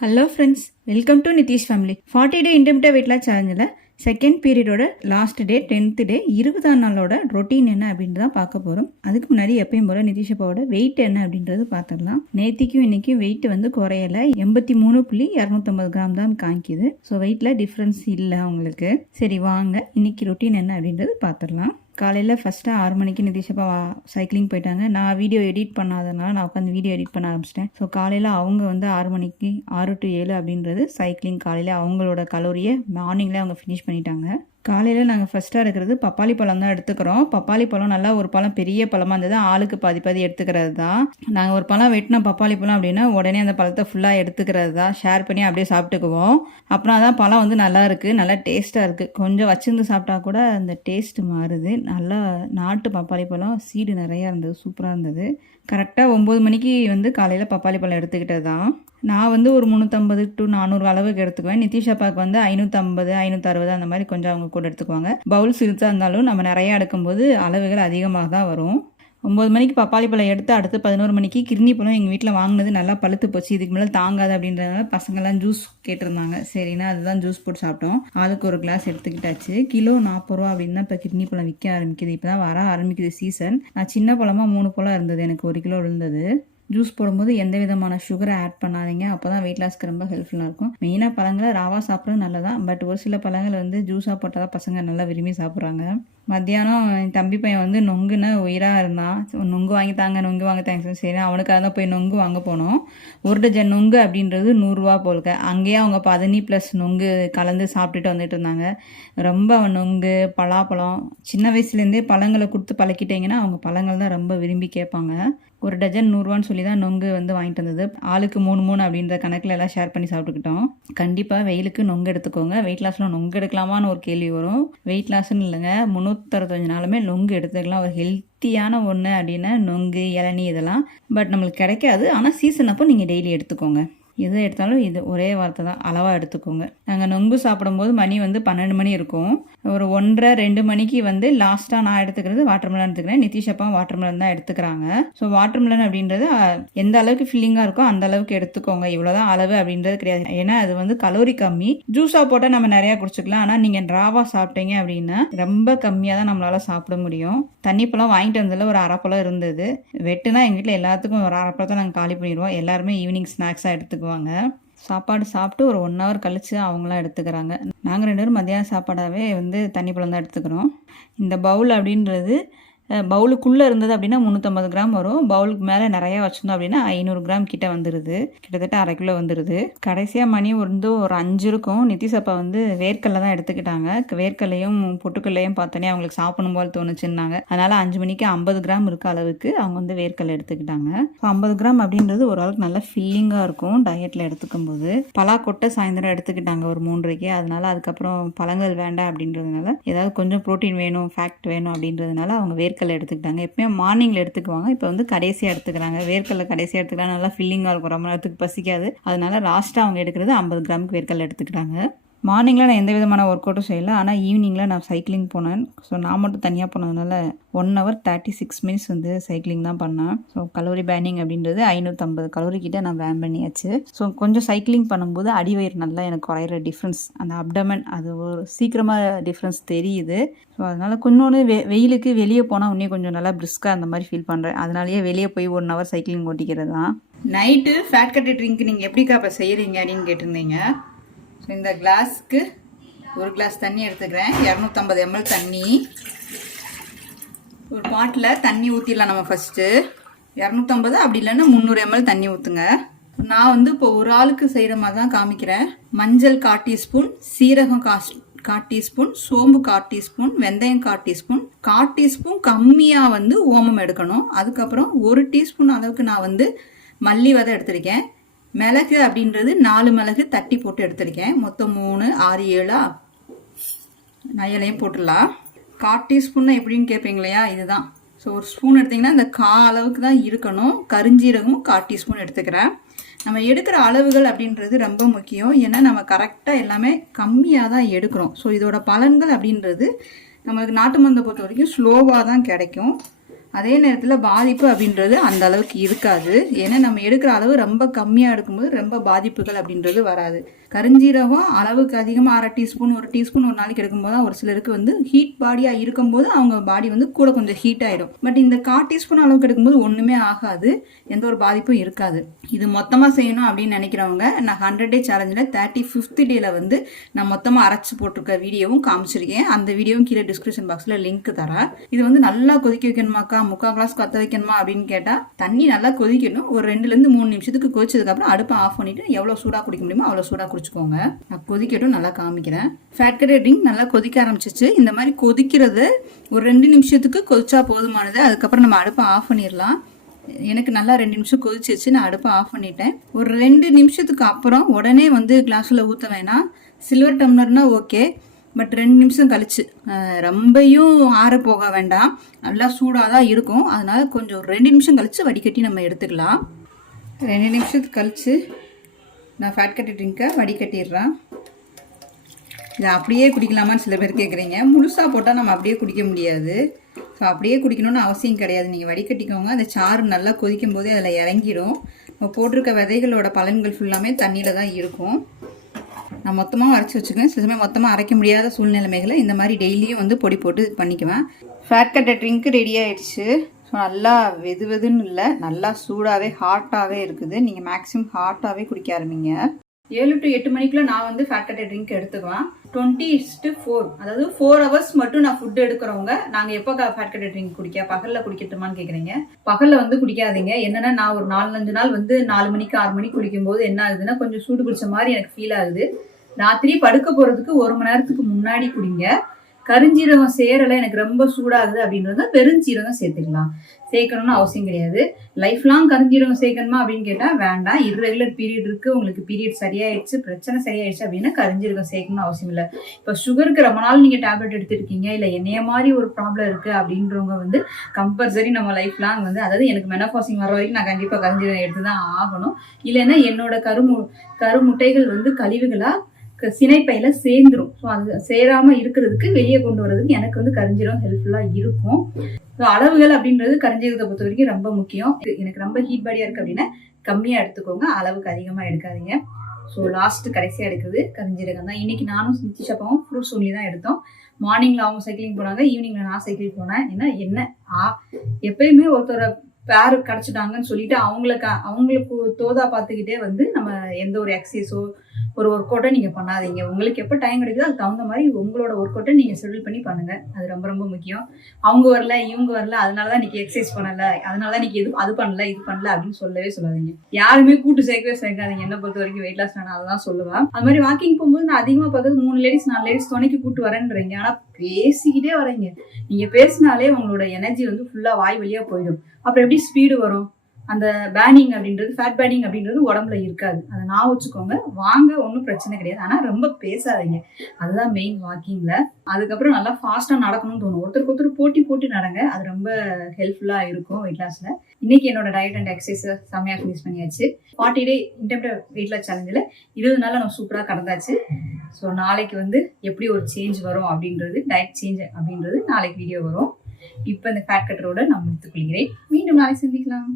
Hello friends, welcome to NithishFamily. 40 day intermittent weight loss சேலஞ்சில் second பீரியடோட last day 10th day 20ஆம் நாளோட routine என்ன அப்படின்ட்டு தான் பார்க்க போகிறோம். அதுக்கு முன்னாடி எப்பயும் போல நிதிஷப்பாவோட வெயிட் என்ன அப்படின்றது பார்த்துடலாம். நேத்திக்கும் இன்னைக்கும் வெயிட் வந்து குறையலை, 83.250 கிராம் தான் காமிக்குது. ஸோ வெயிட்டில் டிஃப்ரென்ஸ் இல்லை அவங்களுக்கு. சரி வாங்க இன்னைக்கு ரொட்டீன் என்ன அப்படின்றது பார்த்துடலாம். காலையில் ஃபஸ்ட்டு 6 மணிக்கு நிதிஷப்பா சைக்கிளிங் போயிட்டாங்க. நான் வீடியோ எடிட் பண்ணாதனால நான் உட்காந்து வீடியோ எடிட் பண்ண ஆரம்பிச்சிட்டேன். ஸோ காலையில் அவங்க வந்து 6 மணிக்கு 6 to 7 அப்படின்றது சைக்கிளிங். காலையில் அவங்களோட கலோரியை மார்னிங்கில் அவங்க ஃபினிஷ் பண்ணிட்டாங்க. காலையில் நாங்கள் ஃபஸ்ட்டாக இருக்கிறது பப்பாளி பழம் தான் எடுத்துக்கிறோம். பப்பாளி பழம் நல்லா ஒரு பழம் பெரிய பழமாக இருந்தது, ஆளுக்கு பாதி பாதி எடுத்துக்கிறது தான். நாங்கள் ஒரு பழம் வெட்டின பப்பாளி பழம் அப்படின்னா உடனே அந்த பழத்தை ஃபுல்லாக எடுத்துக்கிறது தான், ஷேர் பண்ணி அப்படியே சாப்பிட்டுக்குவோம். அப்புறம் தான் பழம் வந்து நல்லா இருக்குது, நல்லா டேஸ்ட்டாக இருக்குது. கொஞ்சம் வச்சிருந்து சாப்பிட்டா கூட அந்த டேஸ்ட் மாறுது. நல்லா நாட்டு பப்பாளி பழம், சீடு நிறையா இருந்தது, சூப்பராக இருந்தது. கரெக்டாக 9 மணிக்கு வந்து காலையில் பப்பாளி பழம் எடுத்துக்கிட்டது தான். நான் வந்து ஒரு 350 to 400 அளவுக்கு எடுத்துக்குவேன். நிதிஷப்பாவுக்கு வந்து 550 560 அந்த மாதிரி கொஞ்சம் அவங்க கூட எடுத்துக்குவாங்க. பவுல் சிறுசாக இருந்தாலும் நம்ம நிறையா எடுக்கும்போது அளவுகள் அதிகமாக தான் வரும். 9 மணிக்கு பப்பாளி பழம் எடுத்து அடுத்து 11 மணிக்கு கிர்னி பழம் எங்கள் வீட்டில் வாங்கினது நல்லா பழுத்து போச்சு, இதுக்கு மேலே தாங்காது அப்படின்றதுனால பசங்கள்லாம் ஜூஸ் கேட்டிருந்தாங்க. சரின்னா அதுதான் ஜூஸ் போட்டு சாப்பிட்டோம். ஆளுக்கு ஒரு கிளாஸ் எடுத்துக்கிட்டாச்சு. கிலோ 40 ரூபா அப்படின்னு தான் இப்போ கிர்னி பழம் விற்க ஆரம்பிக்குது. இப்போ தான் வர ஆரம்பிக்குது சீசன். நான் சின்ன பழமாக 3 பழம் இருந்தது, எனக்கு 1 கிலோ விழுந்தது. ஜூஸ் போடும்போது எந்த விதமான சுகரை ஆட் பண்ணாதீங்க, அப்போ தான் வெயிட் லாஸ்க்கு ரொம்ப ஹெல்ப்ஃபுல்லாக இருக்கும். மெயினாக பழங்களை ராவாக சாப்பிட்றது நல்லதான், பட் ஒரு சில பழங்கள் வந்து ஜூஸாக போட்டால் தான் பசங்க நல்லா விரும்பி சாப்பிட்றாங்க. மத்தியானம் என் தம்பி பையன் வந்து நொங்குன்னு உயிராக இருந்தான். நொங்கு வாங்கித்தாங்க நொங்கு வாங்கித்தாங்க, சரி அவனுக்காக தான் போய் நொங்கு வாங்க போனோம். 1 டஜன் நொங்கு அப்படின்றது 100 ரூபா போலுக்க. அங்கேயே அவங்க 10 + நொங்கு கலந்து சாப்பிட்டுட்டு வந்துட்டு இருந்தாங்க. ரொம்ப நொங்கு பலாப்பழம் சின்ன வயசுலேருந்தே பழங்களை கொடுத்து பழக்கிட்டீங்கன்னா அவங்க பழங்கள் தான் ரொம்ப விரும்பி கேட்பாங்க. 1 டஜன் 100 ரூபான்னு சொல்லி தான் நொங்கு வந்து வாங்கிட்டு வந்தது. ஆளுக்கு 3 அப்படின்ற கணக்கில் எல்லாம் ஷேர் பண்ணி சாப்பிட்டுக்கிட்டோம். கண்டிப்பாக வெயிலுக்கு நொங்கு எடுத்துக்கோங்க. வெயிட் லாஸில் நொங்கு எடுக்கலாமான்னு ஒரு கேள்வி வரும். வெயிட் லாஸ்ன்னு இல்லைங்க, 365 நாளுமே நொங்கு எடுத்துக்கலாம். ஒரு ஹெல்த்தியான ஒன்று அப்படின்னா நொங்கு, இளநீ இதெல்லாம். பட் நம்மளுக்கு கிடைக்காது, ஆனால் சீசன் அப்போ நீங்கள் டெய்லி எடுத்துக்கோங்க. எது எடுத்தாலும் இது ஒரே வார்த்தை தான், அளவாக எடுத்துக்கோங்க. நாங்கள் நொங்கு சாப்பிடும்போது மணி வந்து 12 மணி இருக்கும். ஒரு 1:30-2 மணிக்கு வந்து லாஸ்ட்டாக நான் எடுத்துக்கிறது வாட்டர்மெலன் எடுத்துக்கிறேன். நிதிஷப்பா வாட்டர்மெலன் தான் எடுத்துக்கிறாங்க. ஸோ வாட்டர்மெலன் அப்படின்றது எந்த அளவுக்கு ஃபில்லிங்காக இருக்கோ அந்த அளவுக்கு எடுத்துக்கோங்க. இவ்வளோதான் அளவு அப்படின்றது கிடையாது, ஏன்னா அது வந்து கலோரி கம்மி. ஜூஸாக போட்டால் நம்ம நிறையா குடிச்சிக்கலாம், ஆனால் நீங்கள் ராவாக சாப்பிட்டீங்க அப்படின்னா ரொம்ப கம்மியாக தான் நம்மளால் சாப்பிட முடியும். தண்ணி பழம் வாங்கிட்டு வந்ததில் ஒரு 1/2 பழம் இருந்தது. வெட்டுனா எங்கள் வீட்டில் எல்லாத்துக்கும் ஒரு 1/2 பழத்தை நாங்கள் காலி பண்ணிடுவோம். எல்லாருமே ஈவினிங் ஸ்நாக்ஸாக எடுத்துக்குவோம். சாப்பாடு சாப்பிட்டு ஒரு 1 hour கழிச்சு அவங்களாம் எடுத்துக்கிறாங்க. நாங்கள் 2 பேரும் மத்தியான சாப்பாடாகவே வந்து தண்ணி பழம் தான் எடுத்துக்கிறோம். இந்த பவுல் அப்படின்றது பவுலுக்குள்ளே இருந்தது அப்படின்னா 350 கிராம் வரும். பவுலுக்கு மேலே நிறையா வச்சுருந்தோம் அப்படின்னா 500 கிராம் கிட்ட வந்துடுது, கிட்டத்தட்ட 1/2 கிலோ வந்துடுது. கடைசியாக மணி வந்து ஒரு 5 இருக்கும். நிதிஷப்பா வந்து வேர்க்கடலை தான் எடுத்துக்கிட்டாங்க. வேர்க்கடலையும் பொட்டுக்கல்லையும் பார்த்தோன்னே அவங்களுக்கு சாப்பிடணும் போல் தோணுச்சுன்னாங்க. அதனால் 5 மணிக்கு 50 கிராம் இருக்க அளவுக்கு அவங்க வந்து வேர்க்கடலை எடுத்துக்கிட்டாங்க. 50 கிராம் அப்படின்றது ஓரளவுக்கு நல்லா ஃபில்லிங்காக இருக்கும் டயட்டில் எடுத்துக்கும் போது. பலாக்கொட்டை சாயந்தரம் எடுத்துக்கிட்டாங்க ஒரு 3:30க்கு. அதனால அதுக்கப்புறம் பழங்கள் வேண்டாம் அப்படின்றதுனால ஏதாவது கொஞ்சம் ப்ரோட்டீன் வேணும், ஃபேக்ட் வேணும் அப்படின்றதுனால அவங்க வேர்க்கடலை எடுத்துக்கிட்டாங்க. எப்பயுமே மார்னிங்கில் எடுத்துக்குவாங்க, இப்போ வந்து கடைசியாக எடுத்துக்கிறாங்க. வேர்க்கடலை கடைசியாக எடுத்துக்கலாம், நல்லா ஃபில்லிங்காக இருக்கும், ரொம்ப நேரத்துக்கு பசிக்காது. அதனால லாஸ்ட்டாக அவங்க எடுக்கிறது 50 கிராமுக்கு வேர்க்கடலை எடுத்துக்கிட்டாங்க. மார்னிங்கில் நான் எந்த விதமான ஒர்க் அவுட்டும் செய்யலை, ஆனால் ஈவினிங்கில் நான் சைக்கிளிங் போனேன். ஸோ நான் மட்டும் தனியாக போனதுனால 1 hour 36 minutes வந்து சைக்கிளிங் தான் பண்ணேன். ஸோ கலோரி பேர்னிங் அப்படின்றது 550 கலோரி கிட்ட நான் பேர்ன் பண்ணியாச்சு. ஸோ கொஞ்சம் சைக்கிளிங் பண்ணும்போது அடிவயிறு நல்லா எனக்கு குறையிற டிஃப்ரென்ஸ், அந்த அப்டமன் அது ஒரு சீக்கிரமாக டிஃப்ரென்ஸ் தெரியுது. ஸோ அதனால் கொஞ்சோன்னு வெயிலுக்கு வெளியே போனால் இன்னும் கொஞ்சம் நல்லா பிரிஸ்காக அந்த மாதிரி ஃபீல் பண்ணுறேன். அதனாலேயே வெளியே போய் 1 hour சைக்கிளிங் ஓட்டிக்கிறது தான். நைட்டு ஃபேட் கட்டு ட்ரிங்க் நீங்கள் எப்படிக்கா இப்போ செய்கிறீங்க அப்படின்னு கேட்டிருந்தீங்க. ஸோ இந்த கிளாஸ்க்கு 1 கிளாஸ் தண்ணி எடுத்துக்கிறேன். 250 ml தண்ணி. ஒரு பாட்டில் தண்ணி ஊற்றிடலாம் நம்ம ஃபஸ்ட்டு. 250 அப்படி இல்லைன்னா 300 ml தண்ணி ஊற்றுங்க. நான் வந்து இப்போ ஒரு ஆளுக்கு செய்கிற மாதிரி தான் காமிக்கிறேன். மஞ்சள் 1/4 டீஸ்பூன், சீரகம் 1/4 டீஸ்பூன், சோம்பு 1/4 டீஸ்பூன், வெந்தயம் 1/4 டீஸ்பூன், 1/4 டீஸ்பூன் கம்மியாக வந்து ஓமம் எடுக்கணும். அதுக்கப்புறம் 1 டீஸ்பூன் அளவுக்கு நான் வந்து மல்லி விதை எடுத்திருக்கேன். மிளகு அப்படின்றது 4 மிளகு தட்டி போட்டு எடுத்திருக்கேன். மொத்தம் 3 6 7 நயலையும் போட்டுடலாம். 1/4 டீஸ்பூன் எப்படின்னு கேட்பீங்க இல்லையா, இதுதான். ஸோ ஒரு ஸ்பூன் எடுத்திங்கன்னா இந்த அளவுக்கு தான் இருக்கணும். கருஞ்சீரகமும் 1/4 டீஸ்பூன் எடுத்துக்கிறேன். நம்ம எடுக்கிற அளவுகள் அப்படின்றது ரொம்ப முக்கியம், ஏன்னா நம்ம கரெக்டாக எல்லாமே கம்மியாக தான் எடுக்கிறோம். ஸோ இதோட பலன்கள் அப்படின்றது நம்மளுக்கு நாட்டு மருந்தை பொறுத்த வரைக்கும் ஸ்லோவாக தான் கிடைக்கும். அதே நேரத்தில் பாதிப்பு அப்படின்றது அந்த அளவுக்கு இருக்காது. ஏன்னா நம்ம எடுக்கிற அளவு ரொம்ப கம்மியாக எடுக்கும்போது ரொம்ப பாதிப்புகள் அப்படின்றது வராது. கருஞ்சீரகம் அளவுக்கு அதிகமாக 1/2 டீஸ்பூன் 1 டீஸ்பூன் ஒரு நாளைக்கு எடுக்கும்போது தான் ஒரு சிலருக்கு வந்து ஹீட் பாடியாக இருக்கும்போது அவங்க பாடி வந்து கூட கொஞ்சம் ஹீட் ஆகிடும். பட் இந்த 1/4 டீஸ்பூன் அளவுக்கு எடுக்கும்போது ஒன்றுமே ஆகாது, எந்த ஒரு பாதிப்பும் இருக்காது. இது மொத்தமாக செய்யணும் அப்படின்னு நினைக்கிறவங்க நான் 100 டே சேலஞ்சில் 35th டேல வந்து நான் மொத்தமாக அரைச்சி போட்டிருக்க வீடியோவும் காமிச்சிருக்கேன். அந்த வீடியோவும் கீழே டிஸ்கிரிப்ஷன் பாக்ஸில் லிங்க் தரேன். இது வந்து நல்லா கொதிக்க வைக்கணுமாக்கா, 3/4 கிளாஸ் கொத்த வைக்கணுமா அப்படின்னு கேட்டால் தண்ணி நல்லா கொதிக்கணும். ஒரு 2லேருந்து 3 நிமிஷத்துக்கு கொதிச்சதுக்கப்புறம் அடுப்பை ஆஃப் பண்ணிவிட்டு எவ்வளோ சூடாக குடிக்க முடியுமோ அவ்வளோ சூடாக குடிச்சுக்கோங்க. நான் கொதிக்கட்டும், நல்லா காமிக்கிறேன். ஃபேட் கட்டட் ட்ரிங்க் நல்லா கொதிக்க ஆரம்பிச்சிச்சு. இந்த மாதிரி கொதிக்கிறது ஒரு 2 நிமிஷத்துக்கு கொதிச்சா போதுமானது. அதுக்கப்புறம் நம்ம அடுப்பை ஆஃப் பண்ணிடலாம். எனக்கு நல்லா 2 நிமிஷம் கொதிச்சிச்சு, நான் அடுப்பை ஆஃப் பண்ணிட்டேன். ஒரு 2 நிமிஷத்துக்கு அப்புறம் உடனே வந்து கிளாஸில் ஊற்ற வேணாம். சில்வர் டம்ளர்னா ஓகே, பட் 2 நிமிஷம் கழிச்சு, ரொம்பையும் ஆற போக வேண்டாம், நல்லா சூடாக தான் இருக்கும். அதனால கொஞ்சம் 2 நிமிஷம் கழிச்சு வடிகட்டி நம்ம எடுத்துக்கலாம். 2 நிமிஷத்துக்கு கழிச்சு நான் ஃபேட் கட்டட் ட்ரிங்கை வடிகட்டிடுறேன். இதை அப்படியே குடிக்கலாமான்னு சில பேர் கேட்குறீங்க. முழுசாக போட்டால் நம்ம அப்படியே குடிக்க முடியாது. ஸோ அப்படியே குடிக்கணும்னு அவசியம் கிடையாது. நீங்கள் வடிகட்டிக்கோங்க. அந்த சாறு நல்லா கொதிக்கும் போதே அதில் இறங்கிடும். நம்ம போட்டிருக்க விதைகளோட பலன்கள் ஃபுல்லாமே தண்ணியில் தான் இருக்கும். நான் மொத்தமாக அரைச்சி வச்சுக்குவேன். சில சமயம் மொத்தமாக அரைக்க முடியாத சூழ்நிலைமைகளை இந்த மாதிரி டெய்லியும் வந்து பொடி போட்டு பண்ணிக்குவேன். ஃபேட் கட்டட் ட்ரிங்க் ரெடி ஆகிடுச்சு. ஸோ நல்லா வெதுன்னு இல்லை, நல்லா சூடாகவே ஹாட்டாகவே இருக்குது. நீங்கள் மேக்ஸிமம் ஹாட்டாகவே குடிக்க ஆரம்பிங்க. 7 to 8 மணிக்குள்ள நான் வந்து ஃபேட் கட்டட் ட்ரிங்க் எடுத்துக்குவேன். 20:4, அதாவது 4 hours மட்டும் நான் ஃபுட் எடுக்கிறவங்க நாங்கள் எப்போ ஃபேட் கட்டட் ட்ரிங்க் குடிக்க, பகலில் குடிக்கட்டுமான்னு கேட்குறீங்க. பகலில் வந்து குடிக்காதீங்க. என்னன்னா நான் ஒரு 4-5 நாள் வந்து 4 மணிக்கு 6 மணிக்கு குடிக்கும்போது என்ன ஆகுதுன்னா கொஞ்சம் சூடு பிடிச்ச மாதிரி எனக்கு ஃபீல் ஆகுது. ராத்திரி படுக்க போகிறதுக்கு 1 மணி நேரத்துக்கு முன்னாடி குடிங்க. கருஞ்சீரகம் சேரலை, எனக்கு ரொம்ப சூடாகுது அப்படின்றது பெருஞ்சீரகம் சேர்த்துக்கலாம். சேர்க்கணும்னு அவசியம் கிடையாது. லைஃப் லாங் கருஞ்சீரகம் சேர்க்கணுமா அப்படின்னு கேட்டால் வேண்டாம். இர்ரெகுலர் பீரியட் இருக்குது, உங்களுக்கு பீரியட் சரியாயிடுச்சு, பிரச்சனை சரியாயிடுச்சு அப்படின்னா கருஞ்சீரகம் சேர்க்கணும்னு அவசியம் இல்லை. இப்போ சுகருக்கு ரொம்ப நாள் நீங்கள் டேப்லெட் எடுத்துருக்கீங்க, இல்லை என்னைய மாதிரி ஒரு ப்ராப்ளம் இருக்குது அப்படின்றவங்க வந்து கம்பல்சரி நம்ம லைஃப் லாங் வந்து, அதாவது எனக்கு மெனோபாசிங் வர வரைக்கும் நான் கண்டிப்பாக கருஞ்சீரகம் எடுத்து தான் ஆகணும். இல்லைன்னா என்னோட கருமுட்டைகள் வந்து கழிவுகளாக சினைப்பையில சேர்ந்துரும். ஸோ அது சேராம இருக்கிறதுக்கு வெளியே கொண்டு வர்றதுக்கு எனக்கு வந்து கருஞ்சீரகம் ஹெல்ப்ஃபுல்லா இருக்கும். ஸோ அளவுகள் அப்படின்றது கருஞ்சீரகத்தை பொறுத்த வரைக்கும் ரொம்ப முக்கியம். எனக்கு ரொம்ப ஹீட் பாடியா இருக்கு அப்படின்னா கம்மியா எடுத்துக்கோங்க, அளவுக்கு அதிகமா எடுக்காதீங்க. ஸோ லாஸ்ட் கடைசியா எடுக்குது கருஞ்சீரகம் தான். இன்னைக்கு நானும் நித்திஷாவும் ஃப்ரூட்ஸ் ஒன்லி தான் எடுத்தோம். மார்னிங்ல அவங்க சைக்கிளிங் போனாங்க, ஈவினிங்ல நான் சைக்கிள் போனேன். ஏன்னா எப்பயுமே ஒருத்தர பேர் கிடைச்சிட்டாங்கன்னு சொல்லிட்டு அவங்களுக்கு தோதா பார்த்துக்கிட்டே வந்து நம்ம எந்த ஒரு எக்ஸசைஸோ ஒரு ஒர்க் அவுட்டை நீங்கள் பண்ணாதீங்க. உங்களுக்கு எப்போ டைம் கிடைக்குதோ அதுக்கு தகுந்த மாதிரி உங்களோட ஒர்க் அவுட்டை நீங்கள் ஷெட்யூல் பண்ணி பண்ணுங்க. அது ரொம்ப ரொம்ப முக்கியம். அவங்க வரல இவங்க வரல அதனால தான் இன்னைக்கு எக்ஸசைஸ் பண்ணலை, அதனால தான் இன்னைக்கு அது பண்ணல இது பண்ணல அப்படின்னு சொல்லவே சொல்லாதீங்க. யாருமே கூட்டு சேர்க்காதீங்க. என்ன பொறுத்த வரைக்கும் வெயிட் லாஸ் நான் அதெல்லாம் சொல்லுவேன். அது மாதிரி வாக்கிங் போகும்போது நான் அதிகமாக பார்க்கறது 3 லேடிஸ் 4 லேடிஸ் துணைக்கு கூட்டு வரேன்றீங்க. ஆனால் பேசிக்கிட்டே வரீங்க. நீங்க பேசினாலே உங்களோட எனர்ஜி வந்து ஃபுல்லா வாய் வழியா போயிடும். அப்புறம் எப்படி ஸ்பீடு வரும்? அந்த பேர்னிங் அப்படின்றது, ஃபேட் பேர்னிங் அப்படின்றது உடம்புல இருக்காது. அதை நான் வச்சுக்கோங்க. வாங்க, ஒன்றும் பிரச்சனை கிடையாது. ஆனால் ரொம்ப பேசாதீங்க. அதுதான் மெயின் வாக்கிங்ல. அதுக்கப்புறம் நல்லா ஃபாஸ்டா நடக்கணும்னு தோணும். ஒருத்தருக்கு போட்டி நடங்க. அது ரொம்ப ஹெல்ப்ஃபுல்லா இருக்கும் வெயிட் லாஸ்ல. இன்னைக்கு என்னோட டயட் அண்ட் எக்ஸசைஸ் செம்மையா ஃபினிஷ் பண்ணியாச்சு. 40 டே இன்டெர்மிட்டன்ட் வெயிட் லாஸ் சேலஞ்சில் 20 நாள் நான் சூப்பரா கடந்தாச்சு. ஸோ நாளைக்கு வந்து எப்படி ஒரு சேஞ்ச் வரும் அப்படின்றது, டயட் சேஞ்ச் அப்படின்றது நாளைக்கு வீடியோ வரும். இப்போ இந்த ஃபேட் கட்டரோட நான் முடித்துக் கொள்கிறேன். மீண்டும் நாளை சந்திக்கலாம்.